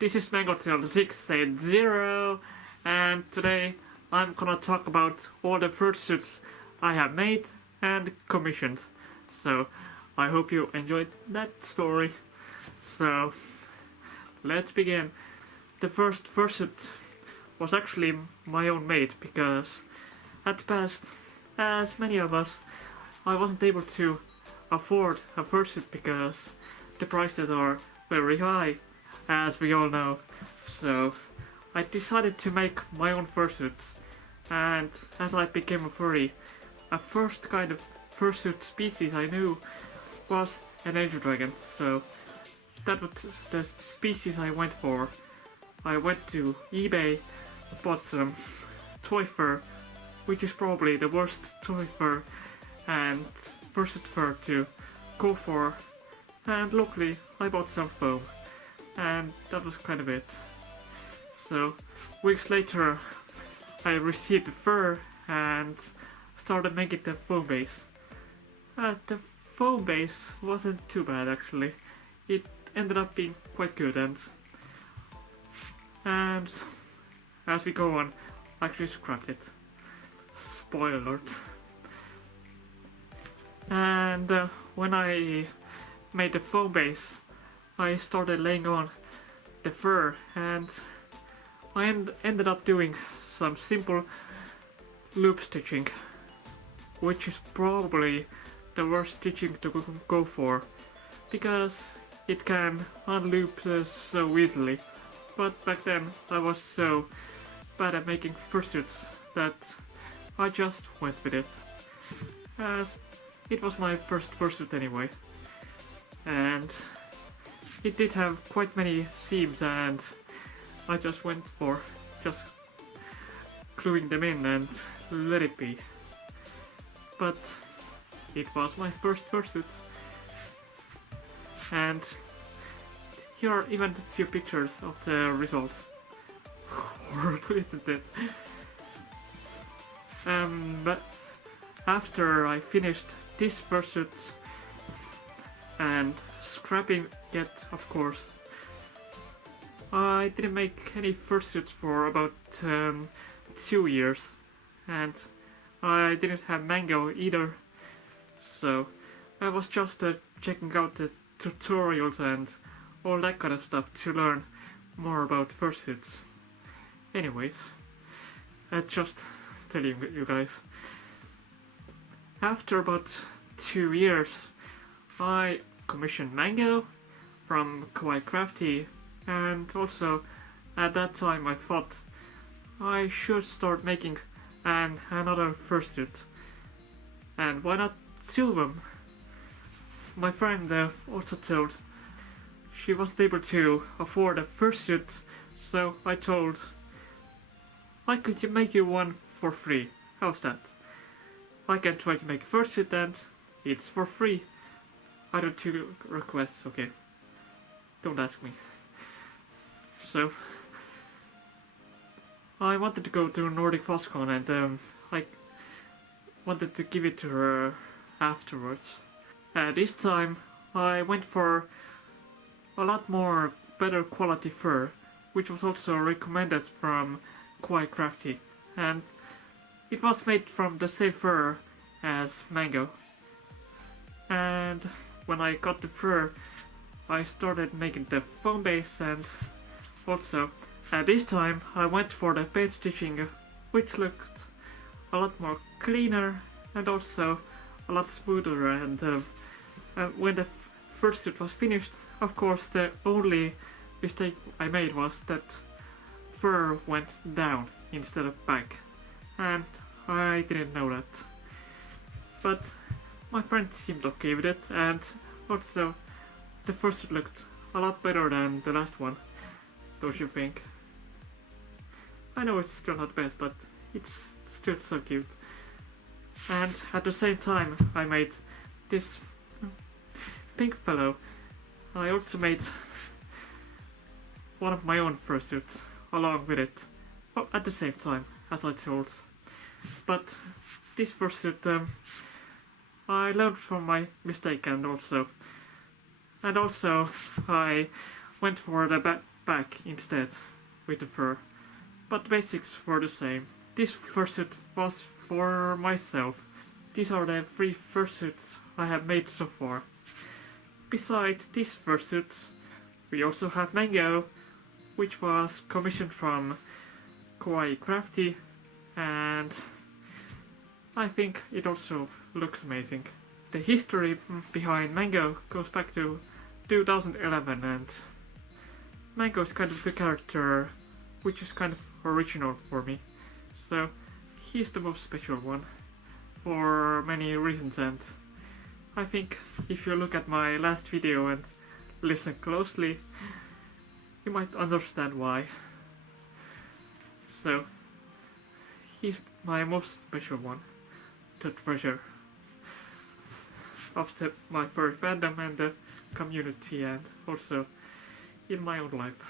This is Mangotail680, and today I'm gonna talk about all the fursuits I have made and commissioned. So I hope you enjoyed that story. So let's begin. The first fursuit was actually my own made because at past, as many of us, I wasn't able to afford a fursuit because the prices are very high, as we all know. So I decided to make my own fursuits, and as I became a furry, a first kind of fursuit species I knew was an angel dragon. So that was the species I went for. I went to eBay, bought some toy fur, which is probably the worst toy fur and fursuit fur to go for, and luckily I bought some foam, and that was kind of it. So weeks later I received the fur and started making the foam base. The foam base wasn't too bad actually. It ended up being quite good, and as we go on, I actually scrapped it. Spoiler alert. And when I made the foam base, I started laying on the fur, and I ended up doing some simple loop stitching, which is probably the worst stitching to go for, because it can unloop so easily. But back then I was so bad at making fursuits that I just went with it, as it was my first fursuit anyway. And it did have quite many seams, and I just went for just gluing them in and let it be. But it was my first fursuit. And here are even a few pictures of the results. Horrible, isn't it? But after I finished this fursuit and scrapping it, of course, I didn't make any fursuits for about 2 years, and I didn't have Mango either, so I was just checking out the tutorials and all that kind of stuff to learn more about fursuits. Anyways, just telling you guys. After about 2 years, I commissioned Mango from KawaiiCraftey, and also at that time I thought I should start making another fursuit, and why not 2 of them? My friend also told she wasn't able to afford a fursuit, so I told, I could make you one for free. How's that? I can try to make a fursuit and it's for free. I do 2 requests, okay. Don't ask me. So I wanted to go to Nordic FosCon, and I wanted to give it to her afterwards. This time I went for a lot more better quality fur, which was also recommended from KawaiiCraftey, and it was made from the same fur as Mango. And when I got the fur, I started making the foam base, and also at this time I went for the paint stitching, which looked a lot more cleaner and also a lot smoother. And when the fursuit was finished, of course the only mistake I made was that fur went down instead of back, and I didn't know that. But my friend seemed okay with it, and also the fursuit looked a lot better than the last one, don't you think? I know it's still not best, but it's still so cute. And at the same time I made this pink fellow, I also made one of my own fursuits along with it, at the same time, as I told. But this fursuit, I learned from my mistake, and also I went for the back instead with the fur. But the basics were the same. This fursuit was for myself. These are the 3 fursuits I have made so far. Besides these fursuits, we also have Mango, which was commissioned from KawaiiCraftey, and I think it also looks amazing. The history behind Mango goes back to 2011, and Mango is kind of the character which is kind of original for me. So he's the most special one for many reasons, and I think if you look at my last video and listen closely, you might understand why. So he's my most special one, the treasure of my furry fandom and the community, and also in my own life.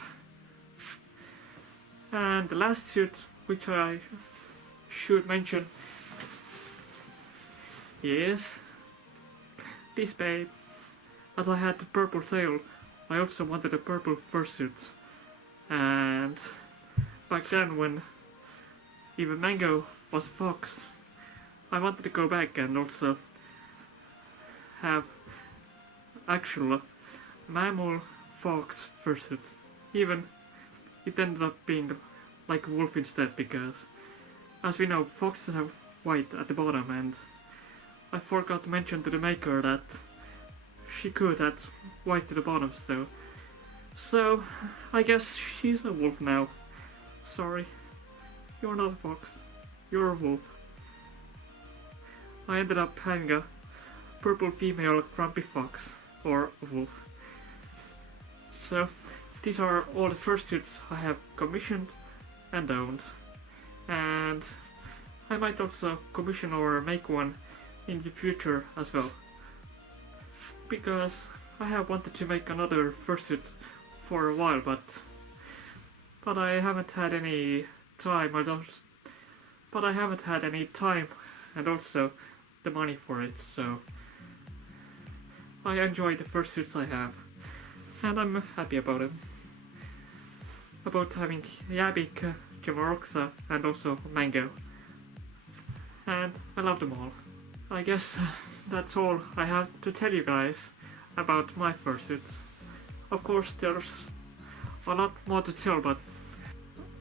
And the last suit which I should mention is this babe. As I had the purple tail, I also wanted a purple fursuit, and back then when even Mango was fox, I wanted to go back and also have actual mammal fox fursuit. Even it ended up being like a wolf instead, because as we know, foxes have white at the bottom, and I forgot to mention to the maker that she could add white to the bottom still. So I guess she's a wolf now. Sorry, you're not a fox, you're a wolf. I ended up having a purple female grumpy fox, or a wolf. So these are all the fursuits I have commissioned and owned, and I might also commission or make one in the future as well, because I have wanted to make another fursuit for a while, but I haven't had any time. But I haven't had any time and also the money for it. So I enjoy the fursuits I have, and I'm happy about it. About having Jääbik, Gemaroxa, and also Mango, and I love them all. I guess that's all I have to tell you guys about my fursuits. Of course there's a lot more to tell, but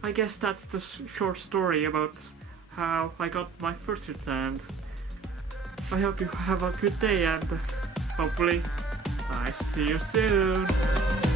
I guess that's the short story about how I got my fursuits, and I hope you have a good day, and hopefully I see you soon.